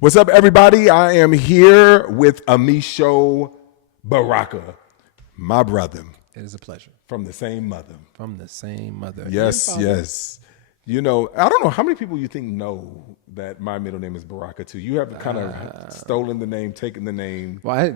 What's up, everybody? I am here with Amisho Baraka, my brother. It is a pleasure. From the same mother. From the same mother. Yes, yes. You know, I don't know how many people you think know that my middle name is Baraka too. You have kind of stolen the name, taken the name. Well, I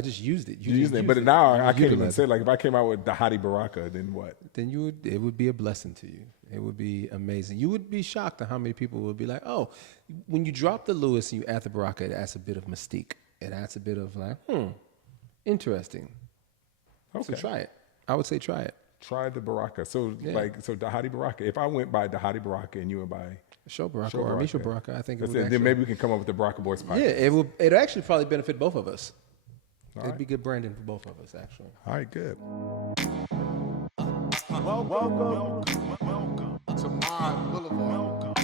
just used it. You used it, but now I can't even say, like, if I came out with Dhati Baraka, then what? Then it would be a blessing to you. It would be amazing. You would be shocked at how many people would be like, oh, when you drop the Lewis and you add the Baraka, it adds a bit of mystique. It adds a bit of like, interesting. Okay. So try it. I would say try it. Try the Baraka. So Dhati Baraka. If I went by Dhati Baraka and you went by Show Baraka or Amisho Baraka, I think it would then maybe we can come up with the Baraka Boys podcast. Yeah, it'd actually probably benefit both of us. All It'd be good branding for both of us, actually. All right, good. Welcome to MyBLVD.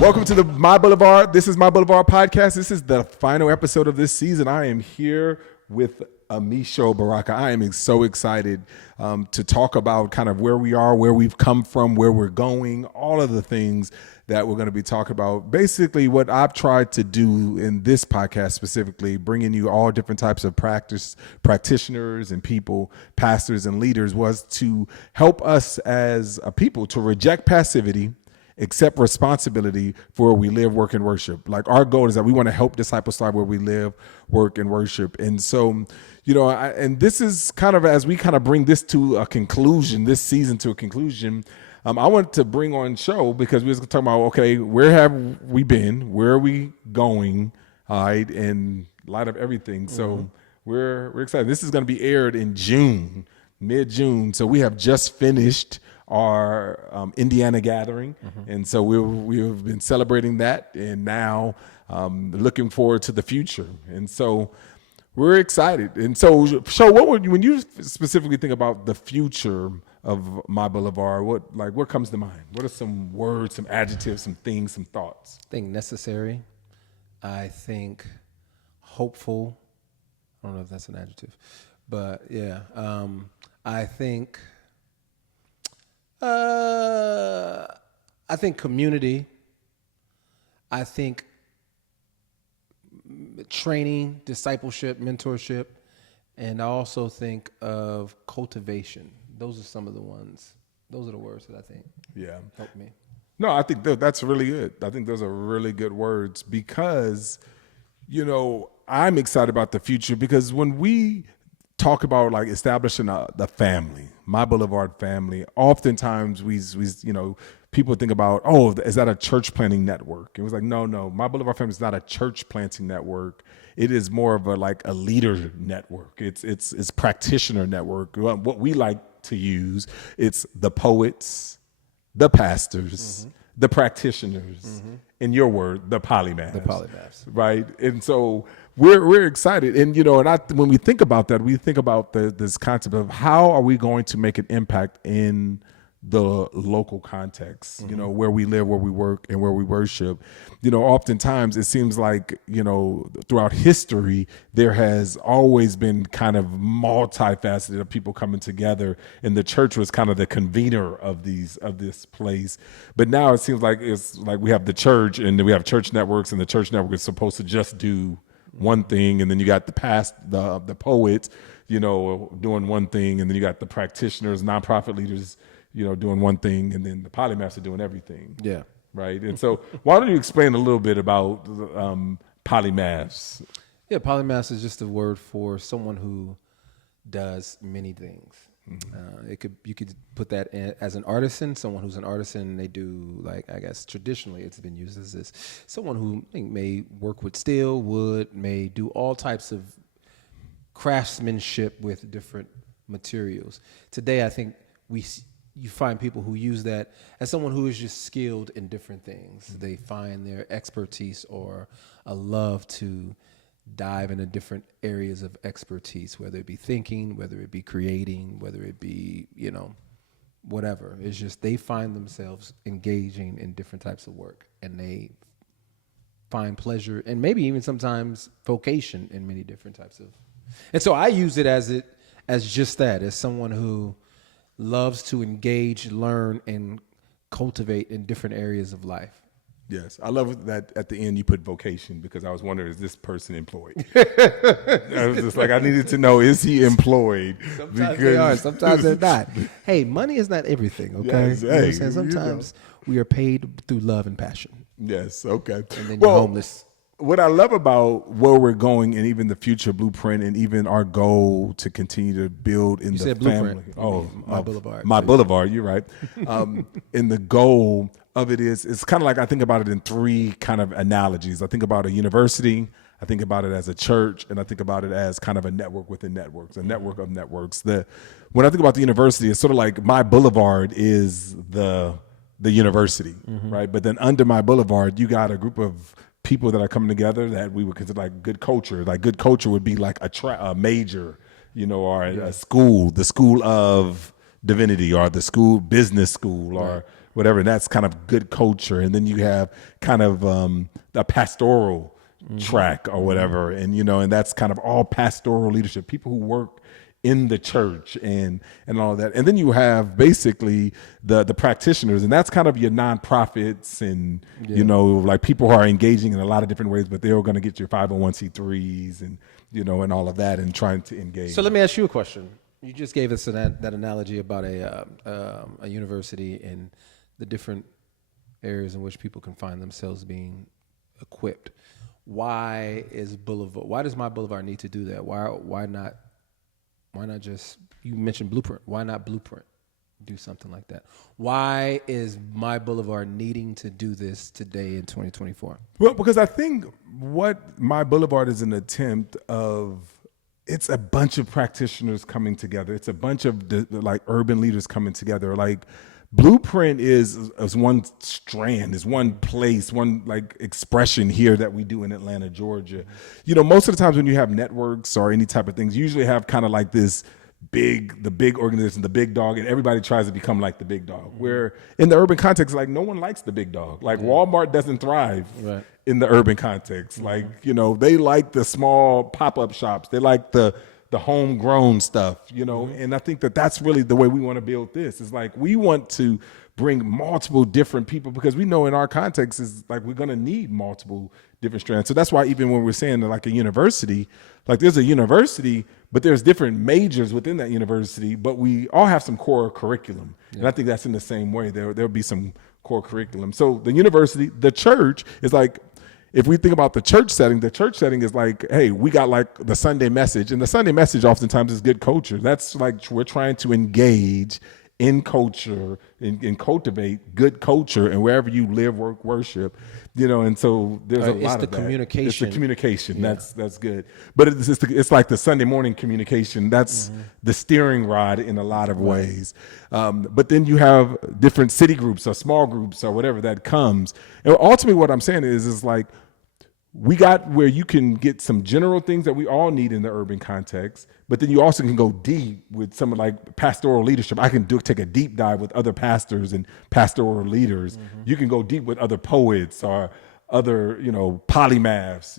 Welcome to the MyBLVD. This is MyBLVD podcast. This is the final episode of this season. I am here with Amisho Baraka. I am so excited to talk about kind of where we are, where we've come from, where we're going, all of the things that we're going to be talking about. Basically, what I've tried to do in this podcast specifically, bringing you all different types of practitioners and people, pastors and leaders, was to help us as a people to reject passivity, accept responsibility for where we live, work, and worship. Like, our goal is that we want to help disciples thrive where we live, work, and worship. And so, you know, and this is kind of, as we kind of bring this to a conclusion, this season to a conclusion, I wanted to bring on show because we was talking about, okay, where have we been? Where are we going? All right, in light of everything. So we're excited. This is going to be aired in June, mid-June. So we have just finished our Indiana gathering. And so we've been celebrating that, and now looking forward to the future. And so we're excited. And so when you specifically think about the future of MyBLVD, what comes to mind? What are some words, some adjectives, some things, some thoughts? I think necessary. I think hopeful. I don't know if that's an adjective, but yeah. I think community. I think training, discipleship, mentorship, and I also think of cultivation. Those are some of the ones. Those are the words that I think help me. No, I think that's really good. I think those are really good words because, you know, I'm excited about the future because when we talk about like establishing the family, MyBLVD family, oftentimes we you know, people think about, oh, is that a church planting network? It was like, no, MyBLVD family is not a church planting network. It is more of a leader network. It's practitioner network. What we like to use, it's the poets, the pastors, the practitioners, in your word, the polymaths. The polymaths. Right? And so we're excited. And, you know, when we think about that, we think about this concept of how are we going to make an impact in the local context, you know, where we live, where we work, and where we worship. You know, oftentimes it seems like, you know, throughout history, there has always been kind of multifaceted of people coming together, and the church was kind of the convener of this place. But now it seems like it's like we have the church, and then we have church networks, and the church network is supposed to just do one thing, and then you got the poets, you know, doing one thing, and then you got the practitioners, nonprofit leaders, you know, doing one thing, and then the polymaths are doing everything. Yeah. Right. And so why don't you explain a little bit about polymaths? Yeah, polymath is just a word for someone who does many things. You could put that as an artisan, someone who's an artisan. They do, like, I guess traditionally it's been used as this, someone who may work with steel, wood, may do all types of craftsmanship with different materials. Today, I think you find people who use that as someone who is just skilled in different things. They find their expertise or a love to dive into different areas of expertise, whether it be thinking, whether it be creating, whether it be, you know, whatever. It's just they find themselves engaging in different types of work, and they find pleasure and maybe even sometimes vocation in many different types of. And so I use it as just that, as someone who loves to engage, learn, and cultivate in different areas of life. Yes, I love that at the end you put vocation because I was wondering, is this person employed? I was just like, I needed to know, is he employed? Sometimes they are, sometimes they're not. Hey, money is not everything, okay? Yes, You know what I'm hey, saying? you know. Sometimes we are paid through love and passion. Yes, okay. And then you're homeless. What I love about where we're going and even the future blueprint and even our goal to continue to build in You the said family. blueprint. You mean My Boulevard. My Boulevard, you're right. And the goal of it is, it's kind of like I think about it in three kind of analogies. I think about a university, I think about it as a church, and I think about it as kind of a network within networks, a network of networks. When I think about the university, it's sort of like My Boulevard is the university, right? But then under My Boulevard, you got a group of people that are coming together that we would consider like good culture. Like good culture would be like a major, or a school, the school of divinity, or the school business school, or whatever. And that's kind of good culture. And then you have kind of a pastoral track or whatever. And, and that's kind of all pastoral leadership, people who work in the church and all that. And then you have basically the practitioners, and that's kind of your nonprofits and, like people who are engaging in a lot of different ways, but they're going to get your 501c3s and, and all of that and trying to engage. So let me ask you a question. You just gave us that analogy about a university and the different areas in which people can find themselves being equipped. Why does My Boulevard need to do that? Why not just, you mentioned Blueprint. Why not Blueprint do something like that? Why is My Boulevard needing to do this today in 2024? Well, because I think what My Boulevard is an attempt of, it's a bunch of practitioners coming together. It's a bunch of like urban leaders coming together. Like Blueprint is one strand, is one place, one like expression here that we do in Atlanta, Georgia. Most of the times when you have networks or any type of things, you usually have kind of like the big organization, the big dog, and everybody tries to become like the big dog. Where in the urban context, like no one likes the big dog. Like Walmart doesn't thrive in the urban context. Like, they like the small pop-up shops. They like the homegrown stuff, and I think that's really the way we want to build this. Is like we want to bring multiple different people because we know in our context is like we're going to need multiple different strands. So that's why even when we're saying that like a university, like there's a university, but there's different majors within that university, but we all have some core curriculum. And I think that's in the same way. There'll be some core curriculum. So the university, the church is like, if we think about the church setting is like, hey, we got like the Sunday message, and the Sunday message oftentimes is good culture. That's like we're trying to engage in culture and cultivate good culture and wherever you live, work, worship, and so there's a lot of that. Communication. It's the communication. Yeah. That's good. But it's like the Sunday morning communication. That's the steering rod in a lot of ways. But then you have different city groups or small groups or whatever that comes. And ultimately what I'm saying is like, we got where you can get some general things that we all need in the urban context, but then you also can go deep with some like pastoral leadership. I can take a deep dive with other pastors and pastoral leaders. You can go deep with other poets or other, polymaths,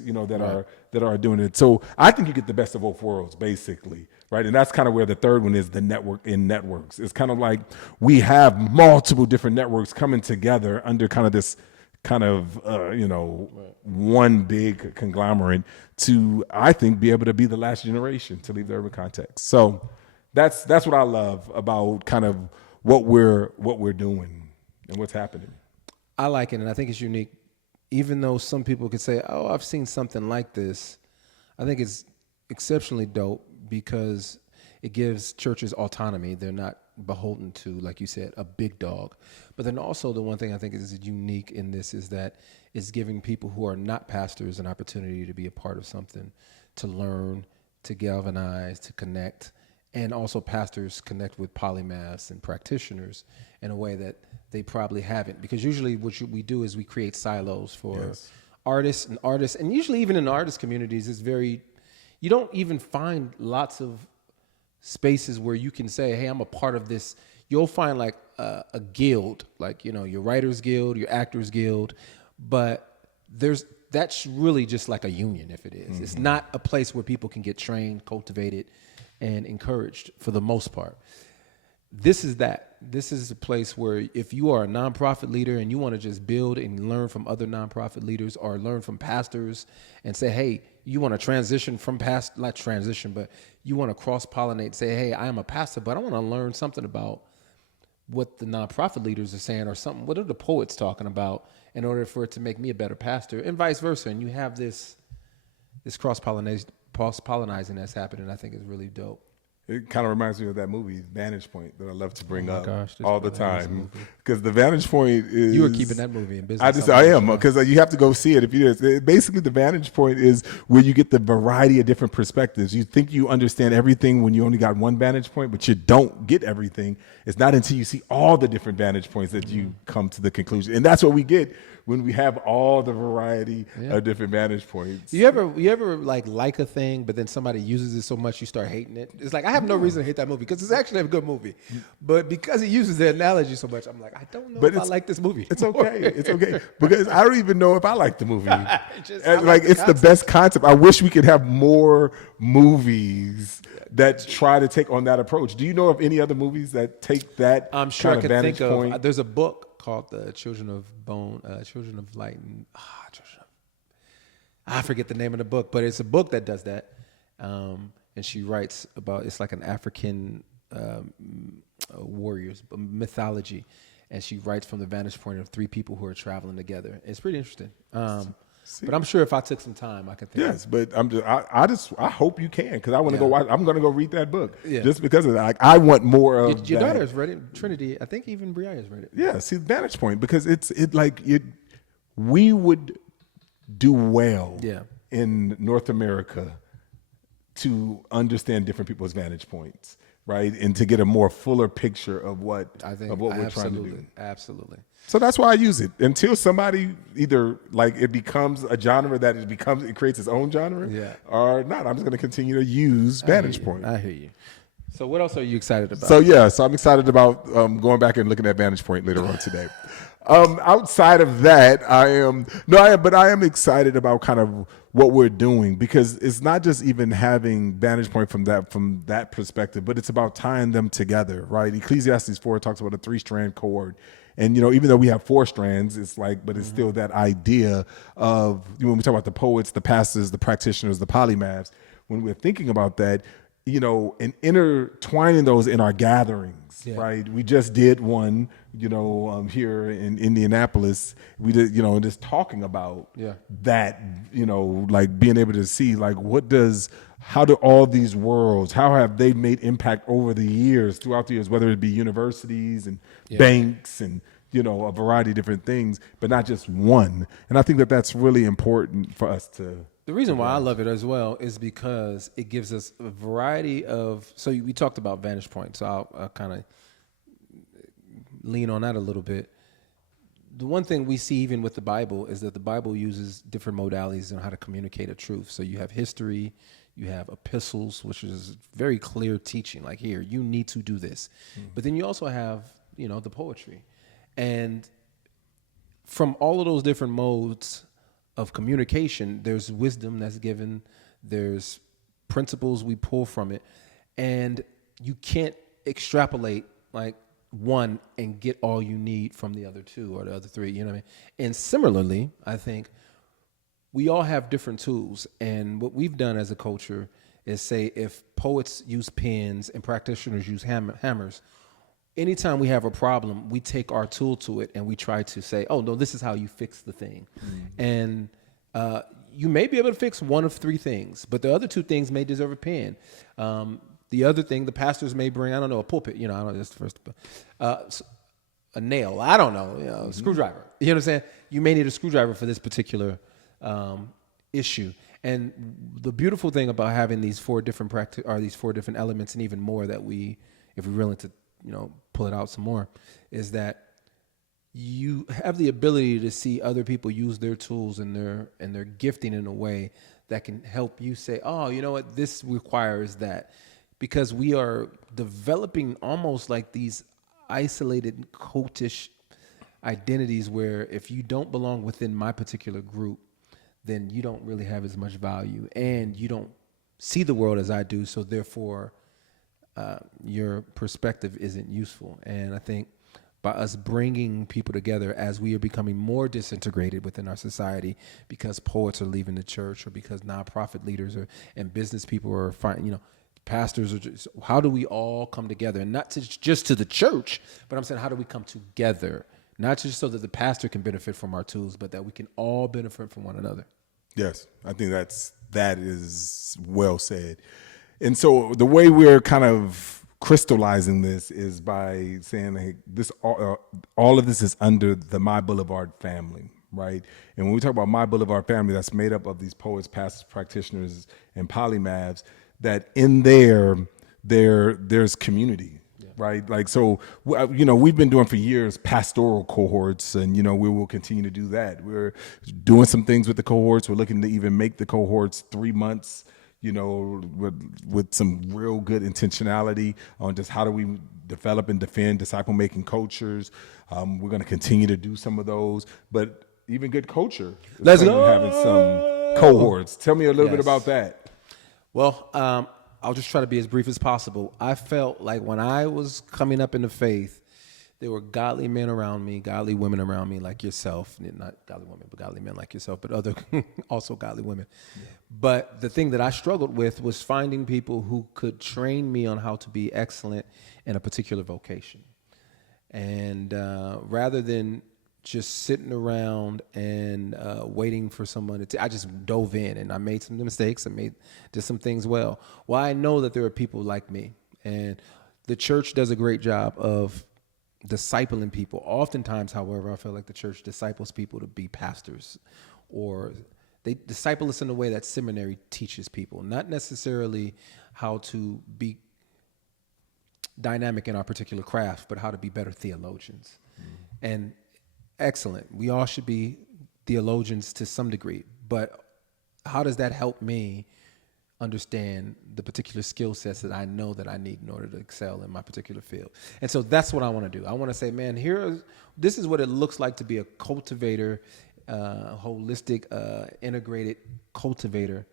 that are doing it. So I think you get the best of both worlds, basically, right? And that's kind of where the third one is, the network in networks. It's kind of like we have multiple different networks coming together under kind of this kind of, one big conglomerate to, I think, be able to be the last generation to leave the urban context. So that's what I love about kind of what we're doing and what's happening. I like it, and I think it's unique. Even though some people could say, oh, I've seen something like this, I think it's exceptionally dope because it gives churches autonomy. They're not beholden to, like you said, a big dog. But then also the one thing I think is unique in this is that it's giving people who are not pastors an opportunity to be a part of something, to learn, to galvanize, to connect, and also pastors connect with polymaths and practitioners in a way that they probably haven't. Because usually what we do is we create silos for artists, and usually even in the artist communities, it's very, you don't even find lots of spaces where you can say, hey, I'm a part of this. You'll find like a guild, like, your writers guild, your actors guild, but that's really just like a union if it is. It's not a place where people can get trained, cultivated, and encouraged for the most part. this is that. This is a place where if you are a nonprofit leader and you want to just build and learn from other nonprofit leaders or learn from pastors and say, hey, you want to transition from not transition, but you want to cross-pollinate, say, hey, I am a pastor, but I want to learn something about what the nonprofit leaders are saying or something. What are the poets talking about in order for it to make me a better pastor and vice versa? And you have this cross-pollinizing that's happening. I think is really dope. It kind of reminds me of that movie, Vantage Point, that I love to bring up this all the really is a time. movie. Because the Vantage Point is... You were keeping that movie in business. I am, because you have to go see it. If you basically, the Vantage Point is where you get the variety of different perspectives. You think you understand everything when you only got one vantage point, but you don't get everything. It's not until you see all the different vantage points that you come to the conclusion. And that's what we get when we have all the variety of different vantage points. You ever like a thing, but then somebody uses it so much you start hating it? It's like, I have no reason to hate that movie because it's actually a good movie. But because he uses the analogy so much, I'm like, I don't know if I like this movie. It's okay. It's okay. Because I don't even know if I like the movie. It's the best concept. I wish we could have more movies that try to take on that approach. Do you know of any other movies that take that I'm sure kind I of could vantage think point? of. There's a book called The Children of Bone, Children of Light, and I forget the name of the book, but it's a book that does that. And she writes about, it's like an African warriors mythology, and she writes from the vantage point of three people who are traveling together. It's pretty interesting. But I'm sure if I took some time, I could think. Yes, but I hope you can, because I want to go watch. I'm going to go read that book just because of that. Like, I want more of your that. daughter's read it. Trinity, I think even Brianna's read it. Yeah, see, vantage point, because we would do well in North America to understand different people's vantage points, right, and to get a more fuller picture of what we're trying to do. Absolutely. So that's why I use it until somebody either it becomes a genre that it creates its own genre, or not. I'm just going to continue to use vantage point. I hear you. So what else are you excited about? So I'm excited about going back and looking at vantage point later on today. Outside of that, I am excited about kind of what we're doing, because it's not just even having vantage point from that perspective, but it's about tying them together, right? Ecclesiastes 4 talks about a 3-strand cord. And, even though we have 4 strands, but it's still that idea of, when we talk about the poets, the pastors, the practitioners, the polymaths, when we're thinking about that, and intertwining those in our gatherings, right? We just did one, here in Indianapolis. We did, just talking about that, being able to see, how do all these worlds, how have they made impact throughout the years, whether it be universities and banks and, a variety of different things, but not just one. And I think that that's really important for us to. The reason why I love it as well is because it gives us a variety of, so we talked about vantage points, so I'll kind of lean on that a little bit. The one thing we see even with the Bible is that the Bible uses different modalities on how to communicate a truth. So you have history, you have epistles, which is very clear teaching, like, here, you need to do this. But then you also have, the poetry. And from all of those different modes of communication, there's wisdom that's given, there's principles we pull from it, and you can't extrapolate one and get all you need from the other 2 or the other 3, you know what I mean? And similarly, I think we all have different tools, and what we've done as a culture is say, if poets use pens and practitioners use hammers, anytime we have a problem, we take our tool to it and we try to say, oh, no, this is how you fix the thing. And you may be able to fix one of 3 things, but the other 2 things may deserve a pen. The other thing, the pastors may bring, I don't know, a pulpit, I don't know, that's the first, a nail, I don't know, a screwdriver. You know what I'm saying? You may need a screwdriver for this particular issue. And the beautiful thing about having these 4 different these 4 different elements, and even more that if we're willing to, pull it out some more, is that you have the ability to see other people use their tools and their gifting in a way that can help you say, oh, you know what, this requires that. Because we are developing almost like these isolated cultish identities where if you don't belong within my particular group, then you don't really have as much value and you don't see the world as I do. So therefore, your perspective isn't useful. And I think by us bringing people together as we are becoming more disintegrated within our society because poets are leaving the church or because nonprofit leaders and business people are pastors are just, how do we all come together? And not just to the church, but I'm saying, how do we come together? Not just so that the pastor can benefit from our tools, but that we can all benefit from one another. Yes, I think that is well said. And so the way we're kind of crystallizing this is by saying, hey, this all of this is under the MyBLVD family, right? And when we talk about MyBLVD family, that's made up of these poets, pastors, practitioners, and polymaths. That in there's community, right? Like, so, we've been doing for years pastoral cohorts, and, we will continue to do that. We're doing some things with the cohorts. We're looking to even make the cohorts 3 months, with some real good intentionality on just how do we develop and defend disciple-making cultures. We're going to continue to do some of those, but even good culture. Let's go. Having some cohorts. Tell me a little bit about that. Well, I'll just try to be as brief as possible. I felt like when I was coming up in the faith, there were godly men around me, godly women around me like yourself. Not godly women, but godly men like yourself, but other also godly women. Yeah. But the thing that I struggled with was finding people who could train me on how to be excellent in a particular vocation. And rather than just sitting around and waiting for someone I just dove in, and I made some mistakes. Did some things well. Well, I know that there are people like me, and the church does a great job of discipling people. Oftentimes, however, I feel like the church disciples people to be pastors, or they disciple us in a way that seminary teaches people, not necessarily how to be dynamic in our particular craft, but how to be better theologians. And excellent. We all should be theologians to some degree, but how does that help me understand the particular skill sets that I know that I need in order to excel in my particular field? And so that's what I want to do. I want to say, man, this is what it looks like to be a cultivator, holistic, integrated cultivator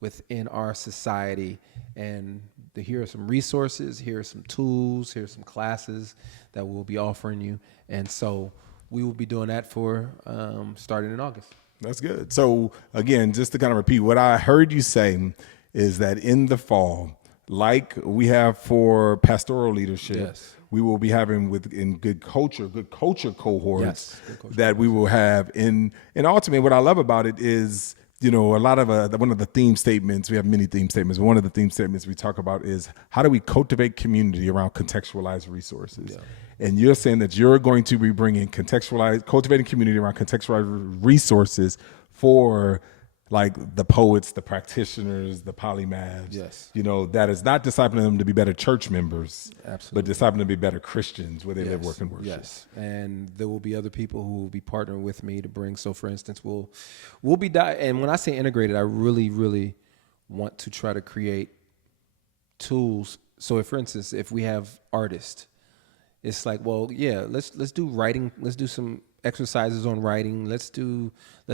within our society. And here are some resources, here are some tools, here are some classes that we'll be offering you. And so we will be doing that for starting in August. That's good. So again, just to kind of repeat, what I heard you say is that in the fall, like we have for pastoral leadership, yes, we will be having in good culture cohorts, yes, that we will have in. And ultimately, what I love about it is, a lot of one of the theme statements, we have many theme statements, but one of the theme statements we talk about is how do we cultivate community around contextualized resources? Yeah. And you're saying that you're going to be bringing cultivating community around contextualized resources for like the poets, the practitioners, the polymaths. Yes. That is not discipling them to be better church members, absolutely, but discipling them to be better Christians where they live, work, and worship. Yes. And there will be other people who will be partnering with me to bring. So for instance, we'll be, and when I say integrated, I really, really want to try to create tools. So if, for instance, if we have artists, it's like, well, yeah, let's do writing. Let's do some exercises on writing. Let's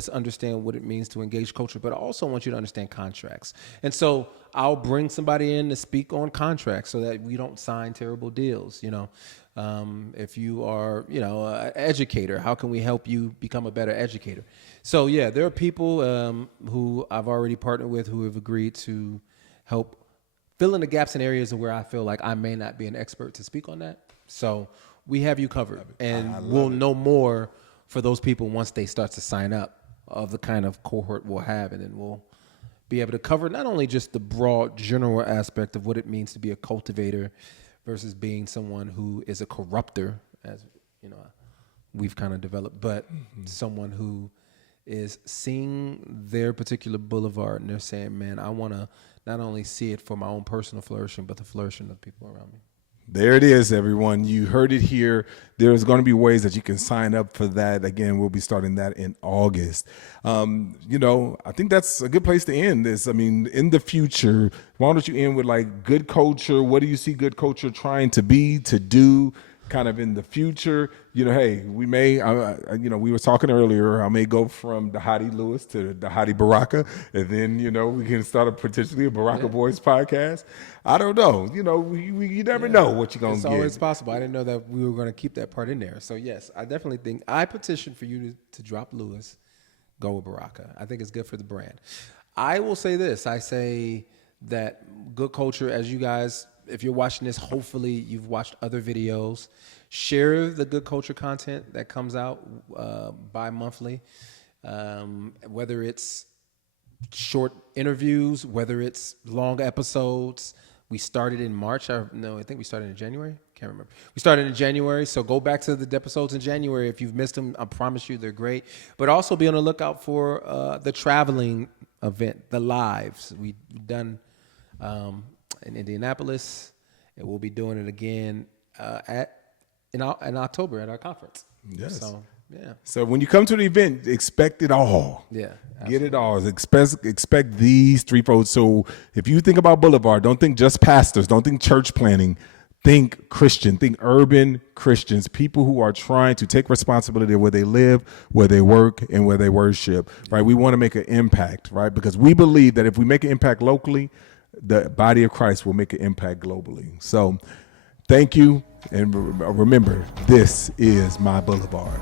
understand what it means to engage culture, but I also want you to understand contracts. And so I'll bring somebody in to speak on contracts so that we don't sign terrible deals. If you are, an educator, how can we help you become a better educator? So yeah, there are people who I've already partnered with who have agreed to help fill in the gaps in areas where I feel like I may not be an expert to speak on that. So we have you covered, and we'll know more for those people once they start to sign up of the kind of cohort we'll have, and then we'll be able to cover not only just the broad general aspect of what it means to be a cultivator versus being someone who is a corrupter, as we've kind of developed, but someone who is seeing their particular boulevard and they're saying, man, I want to not only see it for my own personal flourishing, but the flourishing of people around me. There it is, everyone. You heard it here. There's going to be ways that you can sign up for that. Again, we'll be starting that in August. I think that's a good place to end this. I mean, in the future, why don't you end with like good culture? What do you see good culture trying to be, to do, kind of in the future, hey, we may, we were talking earlier, I may go from the Dhati Lewis to the Dhati Baraka, and then, we can start potentially a Baraka Boys podcast. I don't know. You never know what you're going to get. It's always possible. I didn't know that we were going to keep that part in there. So, yes, I definitely think I petition for you to drop Lewis, go with Baraka. I think it's good for the brand. I will say this. I say that good culture, as you guys, if you're watching this, hopefully you've watched other videos. Share the good culture content that comes out bi-monthly, whether it's short interviews, whether it's long episodes. We started in March. I think we started in January. Can't remember. We started in January, so go back to the episodes in January. If you've missed them, I promise you they're great. But also be on the lookout for the traveling event, the lives. We've done in Indianapolis, and we'll be doing it again in October at our conference. Yes. So, yeah. So when you come to the event, expect it all. Yeah. Absolutely. Get it all. Expect these threefold. So if you think about Boulevard, don't think just pastors. Don't think church planning. Think Christian. Think urban Christians. People who are trying to take responsibility of where they live, where they work, and where they worship. Right? We want to make an impact. Right? Because we believe that if we make an impact locally, the body of Christ will make an impact globally. So thank you. And remember, this is My Boulevard.